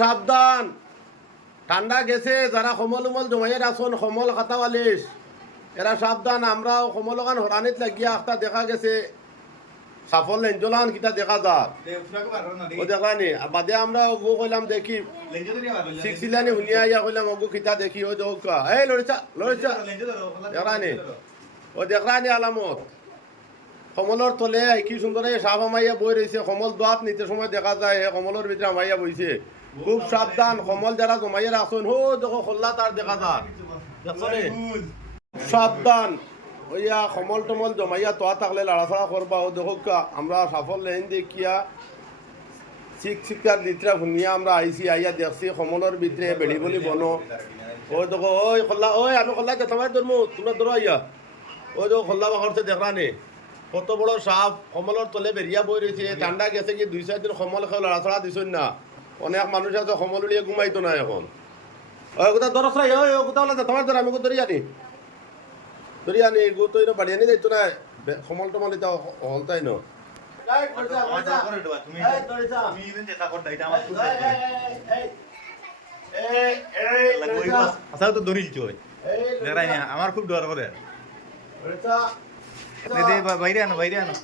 সাবধান, ঠান্ডা গেছে। যারা সমল উমল জমাইয়ের আসন সমল খাতাওয়ালিস এরা সাবধান। আমরাও সমলগান হরানিত লাগিয়া একটা দেখা গেছে সাফল লেঞ্জলান কিতা দেখা যাক ও দেখানি বাদে আমরা ওগু কইলাম দেখি সিক্সিলানি হুনিয়া ইয়া কইলাম ওগু কিতা দেখি ও দৌকা এই লড়িছা লড়িছা দেখানি ও দেখানি আলামত কমলর তলে কি সুন্দর সাপ আমাইয়া বই রয়েছে। কমল দোয়াত নিতে সময় দেখা যায় কমলের ভিতরে আমাইয়া বইছে। খুব সাবধান, কমল যারা জমাইয়া রাখছেন হো দেখো খোল্লা তার দেখা যাক সাবধান ওইয়া কমল টমল জমাইয়া তোয়া থাকলে লাড়াছাড়া করবা ও দেখো আমরা সাফল লেন দেখিয়া শিক্ষার দিতরা শুনিয়া আমরা আইসি আইয়া দেখছি কমলের ভিতরে বেড়ি বলি বনো ওই দেখো ওই খোল্লা ওই আমি খোল্লা তোমার ধর্ম তোমরা ধরো আইয়া ওই দেখো খোল্লা বাখরতে দেখরা নে কত বড় সাপ কমলের তলে বেরিয়া বই রয়েছে। ঠান্ডা গেছে কি 2-4 দিন কমল খেয়ে লড়াছড়া দিছেন না। অনেক মানুষ আছে কমল উড়িয়ে ঘুমাইতো না এখন। ওই কোথা দরস রাই ওই কোথা বলা তোমার ধর আমি ধরি আনি গো তো বাড়ি আনি যাইতো না কমল টমল এটা হলতাই না আমার খুব ডর করে বাইরে আনো